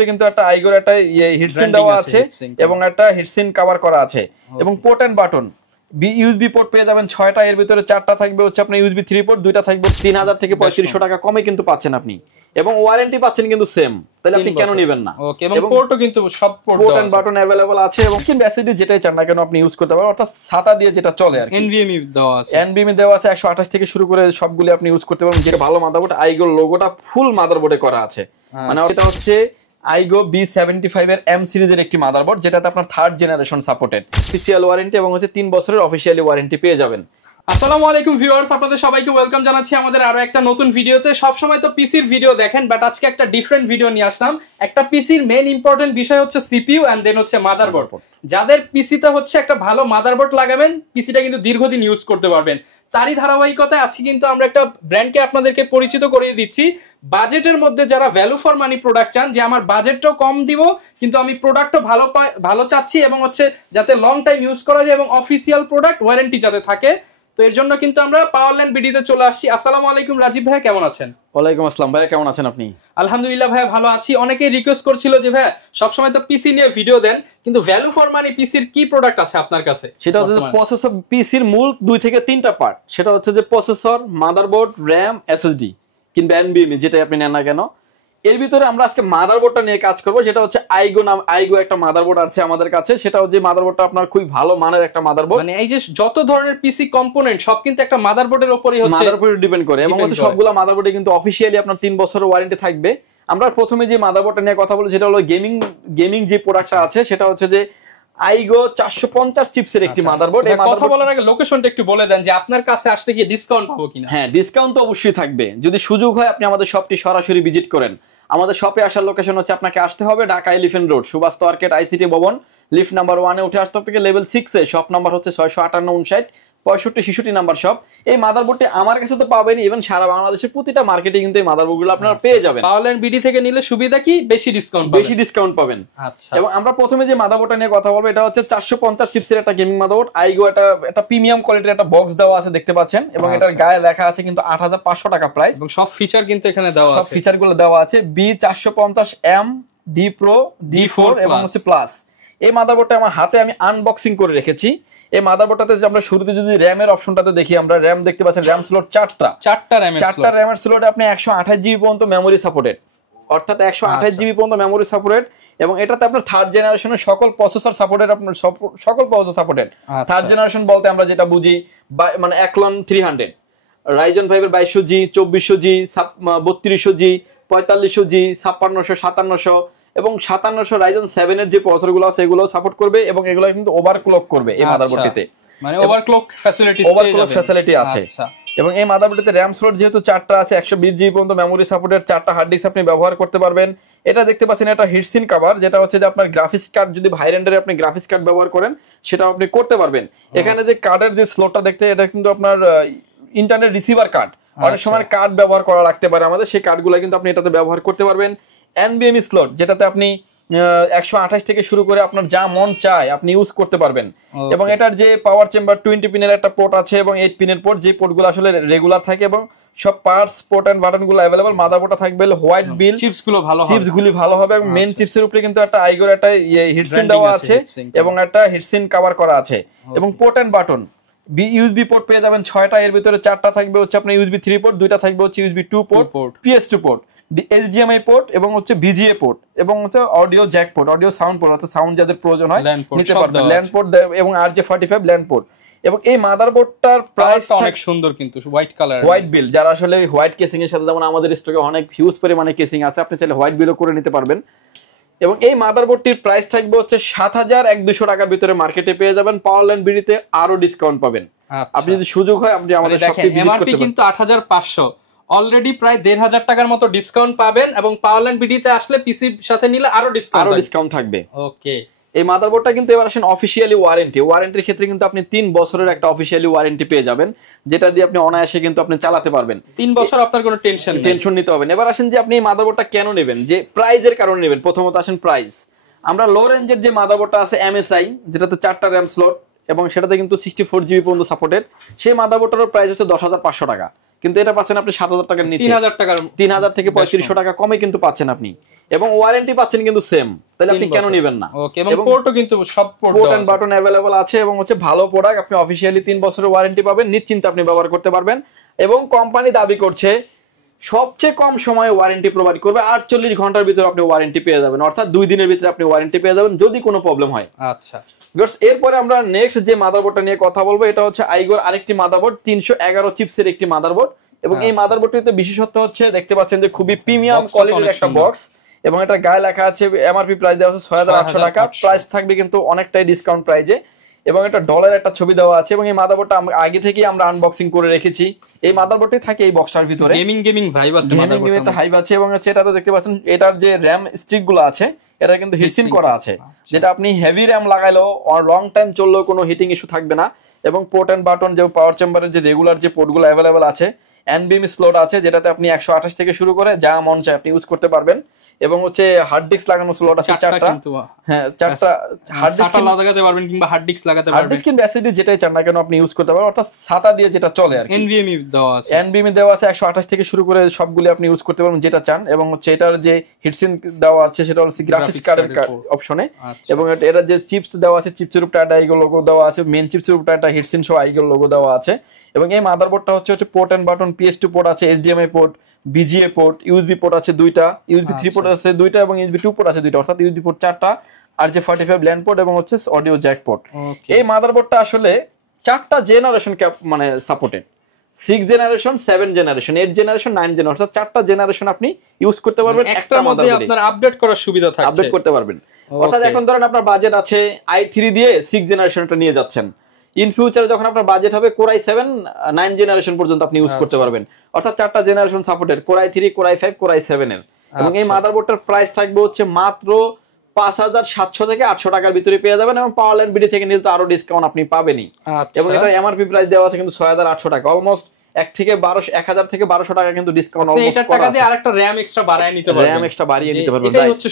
কিন্তু একটা আইগোর একটা হিটসিন দেওয়া আছে এবং একটা হিটসিন কভার করা আছে এবং port and button USB port পেয়ে যাবেন 6টা, এর ভিতরে 4টা থাকবে হচ্ছে আপনার ইউএসবি 3 পোর্ট, 2টা থাকবে 3000 থেকে 3500 টাকা কমে কিন্তু পাচ্ছেন আপনি এবং ওয়ারেন্টি পাচ্ছেন কিন্তু সেম। তাহলে আপনি কেন নেবেন না? ওকে, এবং পোর্টও কিন্তু সব পোর্ট এন্ড বাটন अवेलेबल আছে এবং কিন্তু এসএসডি যেটাই চান না কেন আপনি ইউজ করতে পারবেন, অর্থাৎ সাতা দিয়ে যেটা চলে আর কি। এনভিএমই দেওয়া আছে, এনভিএমই দেওয়া আছে 128 থেকে শুরু করে সবগুলো আপনি ইউজ করতে পারবেন। যেটা ভালো মাদারবোর্ড, আইগো লোগোটা ফুল মাদারবোর্ডে করা আছে, মানে এটা হচ্ছে আইগো B75 এর এম সিরিজের একটি মাদারবোর্ড, যেটাতে আপনার 3rd generation supported, official warranty এবং হচ্ছে 3 বছরের অফিশিয়ালি ওয়ারেন্টি পেয়ে যাবেন। আসসালামু আলাইকুম ভিউয়ার্স, আপনাদের সবাইকে ওয়েলকাম জানাচ্ছি আমাদের আরো একটা নতুন ভিডিওতে। সবসময় তো পিসির ভিডিও দেখেন, বাট আজকে একটা ডিফারেন্ট ভিডিও নিয়ে আসলাম। একটা পিসির মেইন ইম্পর্টেন্ট বিষয় হচ্ছে সিপিইউ এন্ড দেন হচ্ছে মাদারবোর্ড। যাদের পিসিতে হচ্ছে একটা ভালো মাদারবোর্ড লাগাবেন, পিসিটা কিন্তু দীর্ঘদিন ইউজ করতে পারবেন। তারই ধারাবাহিকতায় আজকে কিন্তু আমরা একটা ব্র্যান্ডকে আপনাদেরকে পরিচিত করিয়ে দিচ্ছি। বাজেটের মধ্যে যারা ভ্যালু ফর মানি প্রোডাক্ট চান, যে আমার বাজেটটাও কম দিব কিন্তু আমি প্রোডাক্টও ভালো চাচ্ছি এবং হচ্ছে যাতে লং টাইম ইউজ করা যায় এবং অফিসিয়াল প্রোডাক্ট ওয়ারেন্টি যাতে থাকে, তো এর জন্য কিন্তু আমরা পাওয়ারল্যান্ড বিডিতে চলে আসছি। আসসালামু আলাইকুম রাজীব ভাই, কেমন আছেন? ওয়ালাইকুম আসসালাম ভাই, কেমন আছেন আপনি? আলহামদুলিল্লাহ ভাই, ভালো আছি। অনেকেই রিকোয়েস্ট করছিল যে ভাই সবসময় তো পিসি নিয়ে ভিডিও দেন, কিন্তু ভ্যালু ফর মানি পিসির কি প্রোডাক্ট আছে আপনার কাছে? সেটা হচ্ছে প্রসেসর, পিসির মূল 2 থেকে 3টা পার্ট, সেটা হচ্ছে যে প্রসেসর, মাদারবোর্ড, র‍্যাম, এসএসডি কিংবা এনভিএমই যেটাই আপনি নেন না কেন। এর ভিতরে আমরা আজকে মাদারবোর্ডটা নিয়ে কাজ করব, যেটা হচ্ছে আইগো একটা মাদারবোর্ড আছে আমাদের কাছে। সেটা হচ্ছে মাদারবোর্ডটা আপনার খুব ভালো মানের একটা মাদারবোর্ড, মানে এই যে যত ধরনের পিসি কম্পোনেন্ট সব কিন্তু একটা মাদারবোর্ডের উপরই হচ্ছে, মাদারবোর্ডে ডিপেন্ড করে এবং হচ্ছে সবগুলা মাদারবোর্ডে কিন্তু অফিশিয়ালি আপনার 3 বছরের ওয়ারেন্টি থাকবে। আমরা প্রথমে যে মাদারবোর্ডটা নিয়ে কথা বলি সেটা হলো গেমিং যে প্রোডাক্টটা আছে, সেটা হচ্ছে যে আইগো 450 চিপসের একটি মাদারবোর্ড। এই কথা বলার আগে লোকেশনটা একটু বলে দেন যে আপনার কাছে আসতে কি ডিসকাউন্ট পাবো কিনা? হ্যাঁ, ডিসকাউন্ট তো অবশ্যই থাকবে যদি সুযোগ হয় আপনি আমাদের শপটি সরাসরি ভিজিট করেন। আমাদের শপে আসার লোকেশন হচ্ছে আপনাকে আসতে হবে Dhaka Elephant Road, Subhash Market, ICT Bhaban, lift number 1 এ উঠে আসতে হবে লেভেল 6 এ। শপ নাম্বার হচ্ছে 658 59 65 66 নাম্বার শপ। এই মাদারবোর্ডটি আমার কাছে তো পাবেন, ইভেন সারা বাংলাদেশের প্রতিটা মার্কেটে কিন্তু এই মাদারবোর্ডগুলো আপনারা পেয়ে যাবেন। পাওয়ারল্যান্ড বিডি থেকে নিলে সুবিধা কি? বেশি ডিসকাউন্ট পাবেন। আচ্ছা, এবং আমরা প্রথমে যে মাদারবোর্ডটা নিয়ে কথা বলবো এটা হচ্ছে 450 চিপসের একটা গেমিং মাদারবোর্ড। আইগো একটা প্রিমিয়াম কোয়ালিটির একটা বক্স দেওয়া আছে, দেখতে পাচ্ছেন, এবং এটার গায়ে লেখা আছে কিন্তু 8500 টাকা প্রাইস এবং সব ফিচার কিন্তু এখানে দেওয়া আছে, সব ফিচারগুলো দেওয়া আছে। B450M D Pro D4 এবং হচ্ছে প্লাস। এই মাদারবোর্ডটা আমার হাতে আমি আনবক্সিং করে রেখেছি। এই মাদারবোর্ডটাতে যে আমরা শুরুতে যদি র‍্যামের অপশনটাতে দেখি, আমরা র‍্যাম দেখতে পাচ্ছেন, র‍্যাম স্লট 4টা র‍্যামের স্লটে আপনি 128 জিবি পর্যন্ত মেমোরি সাপোর্টেড, অর্থাৎ 128 জিবি পর্যন্ত মেমোরি সাপোর্টেড। এবং এটাতে আপনার 3rd জেনারেশনের সকল প্রসেসর সাপোর্টেড, আপনার সকল প্রসেসর সাপোর্টেড। 3rd জেনারেশন বলতে আমরা যেটা বুঝি, মানে Athlon 300, Ryzen 5 এর 2200G, 2400G, 3200G, 4500G, 5600, 5700 এবং 5700 Ryzen 7 এর যে প্রসেসরগুলো আছে এগুলো সাপোর্ট করবে এবং এগুলো কিন্তু ওভারক্লক করবে এই মাদারবোর্ডটিতে, মানে ওভারক্লক ফ্যাসিলিটি আছে। এবং এই মাদারবোর্ডটিতে র‍্যাম স্লট যেহেতু 4টা আছে, 120 জিবি পর্যন্ত মেমোরি সাপোর্টেড, 4টা হার্ড ডিস্ক আপনি ব্যবহার করতে পারবেন। এটা দেখতে পাচ্ছেন এটা হিটসিন কভার, যেটা হচ্ছে যে আপনার গ্রাফিক্স কার্ড, যদি হাই রেন্ডারে আপনি গ্রাফিক্স কার্ড ব্যবহার করেন সেটাও আপনি করতে পারবেন। এখানে যে কার্ডের যে স্লটটা দেখতে, এটা কিন্তু আপনার ইন্টারনেট রিসিভার কার্ড, অনেক সময় কার্ড ব্যবহার করা লাগতে পারে আমাদের, সেই কার্ডগুলো কিন্তু আপনি এটাতে ব্যবহার করতে পারবেন। এনভিএমই স্লট, যেটাতে আপনি 128 থেকে শুরু করে আপনার যা মন চায় আপনি ইউজ করতে পারবেন। এবং এটার যে পাওয়ার চেম্বার 20 পিনের একটা পোর্ট আছে এবং 8 পিনের পোর্ট, যে পোর্টগুলো আসলে রেগুলার থাকে এবং সব পার্টস, পোর্ট এন্ড বাটনগুলো अवेलेबल। মাদারবোর্ডটা থাকবে হোয়াইট বিল, চিপসগুলো ভালো হবে এবং মেইন চিপসের উপরে কিন্তু একটা আইগোর একটা হিটসিন দেওয়া আছে এবং একটা হিটসিন কভার করা আছে। এবং port and button USB port পেয়ে যাবেন 6টা, এর ভিতরে 4টা থাকবে হচ্ছে আপনার ইউএসবি 3 পোর্ট, 2টা থাকবে হচ্ছে USB 2 port, PS2 port, HDMI port এবং হচ্ছে VGA পোর্ট এবং হচ্ছে audio Jack port, audio sound port, অর্থাৎ সাউন্ড যাদের প্রয়োজন হয় নিতে পারবেন, ল্যান্ড পোর্ট এবং RJ45 ল্যান্ড পোর্ট। এবং এই মাদারবোর্ডটার প্রাইস অনেক সুন্দর, কিন্তু হোয়াইট বিল, যারা আসলে হোয়াইট কেসিং এর সাথে, যেমন আমাদের স্টকে অনেক হিউজ পরিমাণে কেসিং আছে, আপনি চাইলে হোয়াইট বিলও করে নিতে পারবেন। এবং এই মাদারবোর্ডটির প্রাইস থাকবে হচ্ছে 7100 টাকার ভিতরে মার্কেটে পেয়ে যাবেন। পাওয়ারল্যান্ড বিডিতে আরো ডিসকাউন্ট পাবেন। আপনি যদি সুযোগ হয় আপনি আমাদের শপে ভিজিট করতে পারেন। কিন্তু 8500, অলরেডি প্রায় 1500 টাকার মতো ডিসকাউন্ট পাবেন এবং পাওয়ারল্যান্ড বিডিতে আসলে পিসির সাথে নিলে আরো ডিসকাউন্ট থাকবে। ওকে, এই মাদারবোর্ডটা কিন্তু এবার আসেন অফিশিয়ালি ওয়ারেন্টির ক্ষেত্রে কিন্তু আপনি 3 বছরের একটা অফিশিয়ালি ওয়ারেন্টি পেয়ে যাবেন, যেটা দিয়ে আপনি অনায়াসে কিন্তু আপনি চালাতে পারবেন। 3 বছর আপনার কোনো টেনশন নিতে হবে না। এবার আসেন যে আপনি এই মাদারবোর্ডটা কেন নেবেন, যে প্রাইজের কারণে নেবেন। প্রথমত আসেন প্রাইস। আমরা লো রেঞ্জের যে মাদারবোর্ডটা আছে MSI, যেটাতে 4টা র‍্যাম স্লট এবং সেটাতে কিন্তু 64 জিবি পর্যন্ত সাপোর্টেড, সেই মাদারবোর্ডটার প্রাইস হচ্ছে 10,500 টাকা। কিন্তু এটা পাচ্ছেন আপনি 7,000 টাকার নিচে, 3,000 থেকে 3500 টাকা কমে কিন্তু পাচ্ছেন আপনি, এবং ওয়ারেন্টি পাচ্ছেন কিন্তু সেম। তাহলে আপনি কেন নেবেন না? এবং পোর্টও কিন্তু সব পোর্ট এন্ড বাটন अवेलेबल আছে, এবং হচ্ছে ভালো প্রোডাক্ট, আপনি অফিশিয়ালি 3 বছরের ওয়ারেন্টি পাবেন, নিশ্চিন্তে আপনি ব্যবহার করতে পারবেন। এবং কোম্পানি দাবি করছে সবচেয়ে কম সময়ে ওয়ারেন্টি প্রোভাইড করবে, 48 ঘন্টার ভিতরে আপনি ওয়ারেন্টি পেয়ে যাবেন, অর্থাৎ 2 দিনের ভিতরে আপনি ওয়ারেন্টি পেয়ে যাবেন যদি কোনো প্রবলেম হয়। আচ্ছা ভিউয়ার্স, এরপরে আমরা নেক্সট যে মাদারবোর্ডটা নিয়ে কথা বলবো, এটা হচ্ছে আইগোর আরেকটি মাদারবোর্ড, 311 চিপসের একটি মাদারবোর্ড। এবং এই মাদারবোর্ডটিতে বিশেষত্ব হচ্ছে দেখতে পাচ্ছেন যে খুবই প্রিমিয়াম কোয়ালিটির একটা বক্স, এবং এটা গায়ে লেখা আছে এমআরপি প্রাইস দেওয়া আছে 6,800 টাকা, প্রাইস থাকবে কিন্তু অনেকটাই ডিসকাউন্ট প্রাইজে, এবং এটা ডলারের একটা ছবি দেওয়া আছে। এবং এই মাদারবোর্ডটা আগে থেকেই আমরা আনবক্সিং করে রেখেছি। এই মাদারবোর্ডটি থাকে এই বক্সটার ভিতরে, গেমিং ভাইব আছে, মাদারবোর্ডে একটা হাইব আছে। এবং হচ্ছে এটা তো দেখতে পাচ্ছেন এটার যে র‍্যাম স্টিক গুলো আছে এটা কিন্তু হিটসিন করা আছে, যেটা আপনি হেভি র‍্যাম লাগাইলেও লং টাইম চললেও কোনো হিটিং ইস্যু থাকবে না। এবং পোর্ট এন্ড বাটন যে পাওয়ার চেম্বারের যে রেগুলার যে পোর্টগুলো अवेलेबल আছে, এনবিএম স্লট আছে যেটাতে আপনি 128 থেকে শুরু করে যা মন চায় আপনি ইউজ করতে পারবেন। এবং হচ্ছে হার্ড ডিস্ক লাগানো স্লট আছে 4টা, হ্যাঁ 4টা হার্ড ডিস্ক লাগাতে পারবেন কিংবা হার্ড ডিস্ক লাগাতে পারবেন, হার্ড ডিস্ক কিংবা এসএসডি যেটাই চান না কেন আপনি ইউজ করতে পারবেন, অর্থাৎ SATA দিয়ে যেটা চলে আর কি। এনভিএমই দেওয়া আছে, এনভিএমই দেওয়া আছে 128 থেকে শুরু করে সবগুলো আপনি ইউজ করতে পারবেন যেটা চান। এবং হচ্ছে এটার যে হিটসিন দেওয়া আছে সেটা হচ্ছে গ্রাফিক্স কার্ডের অপশনে। এবং এটার যে চিপস দেওয়া আছে, চিপসের উপরে একটা আইগো লোগো দেওয়া আছে, মেইন চিপসের উপরে একটা হিটসিন সহ আইগো লোগো দেওয়া আছে। এবং এই মাদারবোর্ডটা হচ্ছে port and button, PS2 port আছে, HDMI port, BGA port, USB port আছে 2টা, USB 3 পোর্ট আছে 2টা, এবং USB 2 পোর্ট আছে 2টা, অর্থাৎ USB পোর্ট 4টা, RJ45 ল্যান্ড পোর্ট, এবং হচ্ছে অডিও জ্যাক পোর্ট। এই মাদারবোর্ডটা আসলে 4টা জেনারেশন মানে supported, 6 generation, 7 generation, 8 generation, 9 generation, অর্থাৎ 4টা জেনারেশন আপনি ইউজ করতে পারবেন। একটার মধ্যে আপনার আপডেট করার সুবিধা থাকছে, আপডেট করতে পারবেন। অর্থাৎ এখন ধরেন আপনার বাজেট আছে i3 দিয়ে 6 জেনারেশনটা নিয়ে যাচ্ছেন, ইন ফিউচারে যখন আপনার বাজেট হবে Core i7 9 জেনারেশন পর্যন্ত আপনি ইউজ করতে পারবেন, অর্থাৎ 4টা generation supported, Core i3, Core i5, Core i7 এর। এবং এই মাদারবোর্ডটার প্রাইস থাকবে হচ্ছে মাত্র 5,700 থেকে 800 টাকার ভিতরে পেয়ে যাবেন, এবং পাওয়ার ল্যান্ড বিডি থেকে নিলে তো আরো ডিসকাউন্ট আপনি পাবেনই। এবং এটা এমআরপি প্রাইস দেওয়া আছে কিন্তু 6,800 টাকা, অলমোস্ট 1,000 থেকে 1,200 টাকা কিন্তু ডিসকাউন্ট অলমোস্ট করা আছে। টাকা দিয়ে আরেকটা র‍্যাম এক্সট্রা বাড়ায় নিতে পারবেন, র‍্যাম এক্সট্রা বাড়িয়ে নিতে পারবেন, এটাই হচ্ছে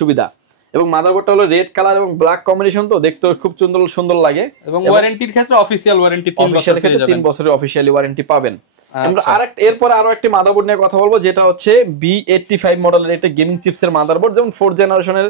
সুবিধা। এবং মাদারবোর্ডটা হলো রেড কালার এবং ব্ল্যাক কম্বিনেশন, তো দেখতে খুব সুন্দর লাগে। এবং ওয়ারেন্টির ক্ষেত্রে অফিশিয়াল ওয়ারেন্টি 3 বছরের অফিশিয়ালি ওয়ারেন্টি পাবেন। আমরা এরপর আরো একটি মাদারবোর্ড নিয়ে কথা বলবো, যেটা হচ্ছে B85 মডেলের একটা গেমিং চিপসের মাদারবোর্ড, যেমন 4 জেনারেশনের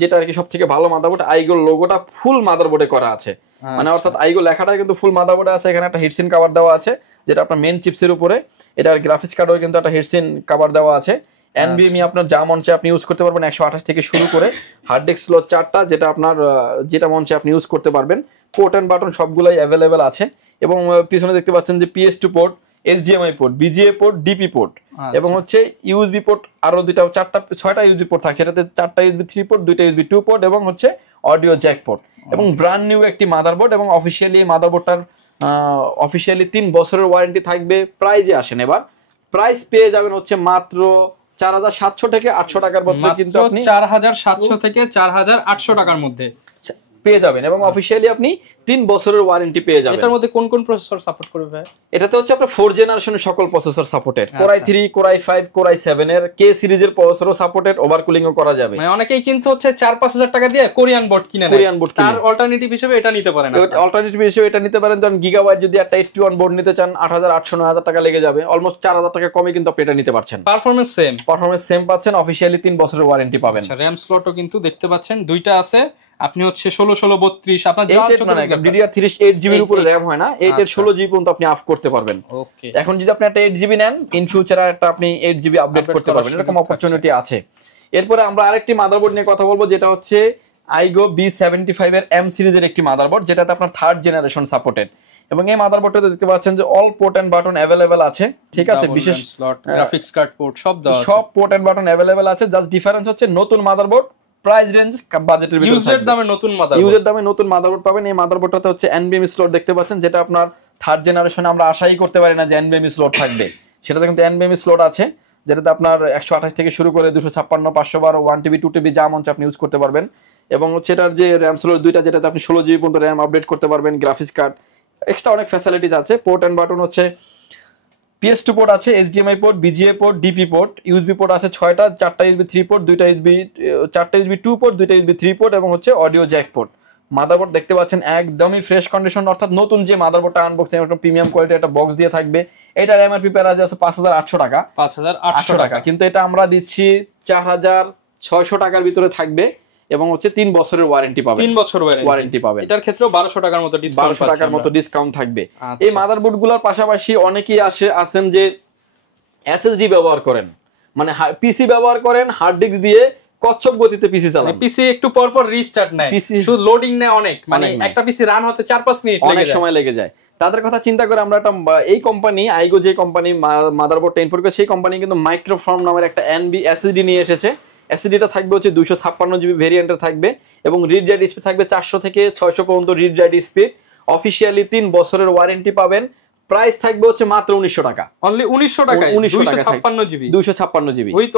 যেটা আর কি সবথেকে ভালো মাদারবোর্ড। আইগো লোগোটা ফুল মাদারবোর্ডে করা আছে, মানে অর্থাৎ আইগো লেখাটা কিন্তু ফুল মাদারবোর্ডে আছে। এখানে একটা হিটসিন কভার দেওয়া আছে যেটা আপনার মেইন চিপসের উপরে, এটার গ্রাফিক্স কার্ডও কিন্তু একটা হিটসিন কভার দেওয়া আছে। এনভিএমই আপনার যা মঞ্চে আপনি ইউজ করতে পারবেন, 128 থেকে শুরু করে হার্ড ডিস্ক স্লট 4টা, যেটা আপনার যেটা মঞ্চে আপনি ইউজ করতে পারবেন। পোর্ট এন্ড বাটন সবগুলাই अवेलेबल আছে। এবং পিছনে দেখতে পাচ্ছেন যে PS2 port, HDMI port, BGA port, DP port, এবং হচ্ছে USB পোর্ট আরো 6টা USB পোর্ট থাকছে। এটাতে 4টা USB 3 পোর্ট, 2টা USB 2 পোর্ট, এবং হচ্ছে অডিও জ্যাক পোর্ট। এবং ব্র্যান্ড নিউ একটি মাদারবোর্ড, এবং অফিশিয়ালি এই মাদারবোর্ডটার অফিশিয়ালি 3 বছরের ওয়ারেন্টি থাকবে। প্রাইজে আসেন, এবার প্রাইস পেয়ে যাবেন হচ্ছে মাত্র 4,700 থেকে 800 টাকার মধ্যে, কিন্তু আপনি 4,700 থেকে 4,800 টাকার মধ্যে পেয়ে যাবেন। এবং অফিশিয়ালি আপনি 3 বছরের ওয়ারেন্টি পেয়ে যাবেন। এটার মধ্যে কোন কোন প্রসেসর সাপোর্ট করবে ভাই? এটাতে হচ্ছে আপনার 4 জেনারেশনের সকল processor supported, Core i3, Core i5, Core i7 এর K সিরিজের প্রসেসরও সাপোর্টেড, ওভারকুলিংও করা যাবে। মানে অনেকেই কিন্তু হচ্ছে 4-5 হাজার টাকা দিয়ে কোরিয়ান বোর্ড কিনে নেয়, তার অল্টারনেটিভ হিসেবে এটা নিতে পারেন। অল্টারনেটিভ হিসেবে এটা নিতে পারেন। ধরেন গিগাবাইট যদি একটা 81 বোর্ড নিতে চান 8,800-9,000 টাকা লেগে যাবে, অলমোস্ট 4,000 টাকা কমে কিন্তু আপনি এটা নিতে পারছেন। পারফরম্যান্স সেম পাচ্ছেন, অফিশিয়ালি 3 বছরের ওয়ারেন্টি পাবেন। আচ্ছা, র‍্যাম স্লটও কিন্তু দেখতে পাচ্ছেন 2টা আছে, আপনি হচ্ছে 16/32 আপনার যা ছোট DDR3 8GB এর উপরে র‍্যাম হয় না, 8 এর 16GB পর্যন্ত আপনি আপ করতে পারবেন। ওকে, এখন যদি আপনি একটা 8GB নেন, ইন ফিউচারে একটা আপনি 8GB আপডেট করতে পারবেন, এরকম অপরচুনিটি আছে। এরপরে আমরা আরেকটি মাদারবোর্ড নিয়ে কথা বলবো, যেটা হচ্ছে আইগো B75 এর M সিরিজের একটি মাদারবোর্ড, যেটাতে আপনার 3rd জেনারেশন সাপোর্টেড। এবং এই মাদারবোর্ডটাতে দেখতে পাচ্ছেন যে all port and button available আছে, ঠিক আছে, বিশেষ স্লট, গ্রাফিক্স কার্ড পোর্ট সব দেওয়া আছে, সব পোর্ট এন্ড বাটন अवेलेबल আছে। জাস্ট ডিফারেন্স হচ্ছে নতুন মাদারবোর্ড, প্রাইস রেঞ্জ বাজেটের ভিতরে, ইউজের দামে নতুন মাদারবোর্ড পাবেন। এই মাদারবোর্ডটাতে হচ্ছে NVMe স্লট দেখতে পাচ্ছেন, যেটা আপনার 3rd জেনারেশনে আমরা আশাই করতে পারি না যে NVMe স্লট থাকবে, সেটাতে কিন্তু NVMe স্লট আছে, যেটাতে আপনার 128 থেকে শুরু করে 256, 512, 1TB 2TB যা মঞ্চে আপনি ইউজ করতে পারবেন। এবং হচ্ছে এটার যে র‍্যাম স্লট 2টা, যেটাতে আপনি 16GB পর্যন্ত র‍্যাম আপডেট করতে পারবেন, গ্রাফিক্স কার্ড, এক্সট্রা অনেক ফ্যাসিলিটিস আছে। পোর্ট এন্ড বাটন হচ্ছে PS2 পোর্ট আছে, HDMI port, BGA port, DP port, USB port আছে 6টা, 4টা USB 3 পোর্ট, 4টা USB 2 পোর্ট, 2টা USB 3 পোর্ট, এবং হচ্ছে অডিও জ্যাক পোর্ট। মাদারবোর্ড দেখতে পাচ্ছেন একদমই ফ্রেশ কন্ডিশন, অর্থাৎ নতুন যে মাদারবোর্ডটা আনবক্সিং একটা প্রিমিয়াম কোয়ালিটি একটা বক্স দিয়ে থাকবে। এটার এমআরপি প্রাইস আছে 5800 টাকা, 5800 টাকা, কিন্তু এটা আমরা দিচ্ছি 4600 টাকার ভিতরে থাকবে এবং হচ্ছে 3 বছরের ওয়ারেন্টি পাবেন। 3 বছর ওয়ারেন্টি পাবেন। এটার ক্ষেত্রে 1200 টাকার মতো ডিসকাউন্ট, 1200 টাকার মতো ডিসকাউন্ট থাকবে। এই মাদারবোর্ড গুলোর পাশাপাশি অনেকেই আছেন যে এসএসডি ব্যবহার করেন, মানে পিসি ব্যবহার করেন, হার্ড ডিস্ক দিয়ে কচ্ছপ গতিতে পিসি চালান, পিসি একটু পর পর রিস্টার্ট নেয়, শুধু লোডিং নেয় অনেক, মানে একটা পিসি রান হতে 4-5 মিনিট অনেক সময় লেগে যায়। তাদের কথা চিন্তা করে আমরা একটা এই কোম্পানি আইগো, যে কোম্পানি মাদারবোর্ডটা ইম্পোর্ট করে, সেই কোম্পানি কিন্তু মাইক্রোফর্ম নামের একটা এনবি এসএসডি নিয়ে এসেছে। এসএসডিটা থাকবে হচ্ছে 256 জিবি ভেরিয়েন্টের থাকবে এবং রিড রাইট স্পিড থাকবে 400 থেকে 600 পর্যন্ত রিড রাইট স্পিড। অফিশিয়ালি 3 বছরের ওয়ারেন্টি পাবেন। প্রাইস থাকবে হচ্ছে মাত্র 1900 টাকা, অনলি 1900 টাকায় 256 GB 256 GB with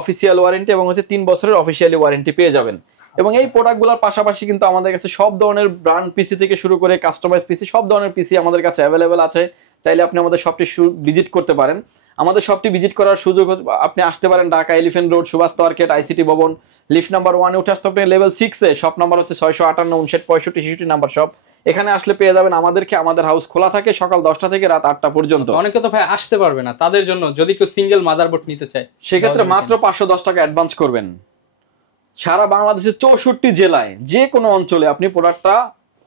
official warranty এবং হচ্ছে 3 বছরের অফিশিয়ালি ওয়ারেন্টি পেয়ে যাবেন। এবং এই প্রোডাক্টগুলোর পাশাপাশি কিন্তু আমাদের কাছে সব ধরনের ব্র্যান্ড পিসি থেকে শুরু করে কাস্টমাইজ পিসি, সব ধরনের পিসি আমাদের কাছে অ্যাভেলেবেল আছে। চাইলে আপনি আমাদের শপটি ভিজিট করতে পারেন। আমাদের শপটি ভিজিট করার সুযোগ আপনি আসতে পারেন Dhaka Elephant Road, Subhash Market, ICT Bhaban, lift number 1 এ উঠে আসতে আপনি লেভেল 6 এ। শপ নাম্বার হচ্ছে 658 59 65 66 নাম্বার শপ। এখানে আসলে পেয়ে যাবেন আমাদেরকে। আমাদের হাউস খোলা থাকে সকাল 10টা থেকে রাত 8টা পর্যন্ত। অনেকে তো ভাই আসতে পারবে না, তাদের জন্য যদি কেউ সিঙ্গেল মাদারবোর্ড নিতে চায় সেক্ষেত্রে মাত্র 510 টাকা অ্যাডভান্স করবেন। সারা বাংলাদেশের 64 জেলায় যে কোনো অঞ্চলে আপনি প্রোডাক্টটা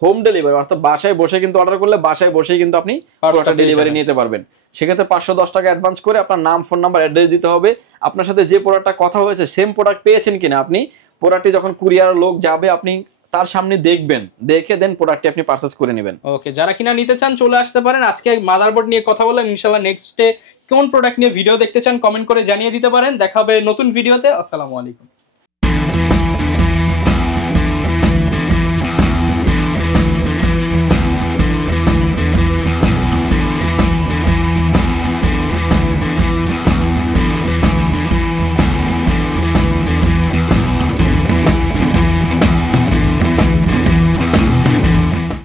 হোম ডেলিভারি, অর্থাৎ বাসায় বসে কিন্তু অর্ডার করলে বাসায় বসেই কিন্তু আপনি প্রোডাক্টটা ডেলিভারি নিতে পারবেন। সেক্ষেত্রে 510 টাকা অ্যাডভান্স করে আপনার নাম, ফোন নাম্বার, অ্যাড্রেস দিতে হবে। আপনার সাথে যে প্রোডাক্টটা কথা হয়েছে সেম প্রোডাক্ট পেয়েছেন কিনা, আপনি প্রোডাক্টটি যখন কুরিয়ার লোক যাবে আপনি তার সামনে দেখবেন, দেখে দেন প্রোডাক্টটি আপনি পারচেজ করে নেবেন। ওকে, যারা কিনা নিতে চান চলে আসতে পারেন। আজকে মাদারবোর্ড নিয়ে কথা বললাম, ইনশাআল্লাহ নেক্সট ডে কোন প্রোডাক্ট নিয়ে ভিডিও দেখতে চান কমেন্ট করে জানিয়ে দিতে পারেন। দেখা হবে নতুন ভিডিওতে। আসসালামু আলাইকুম।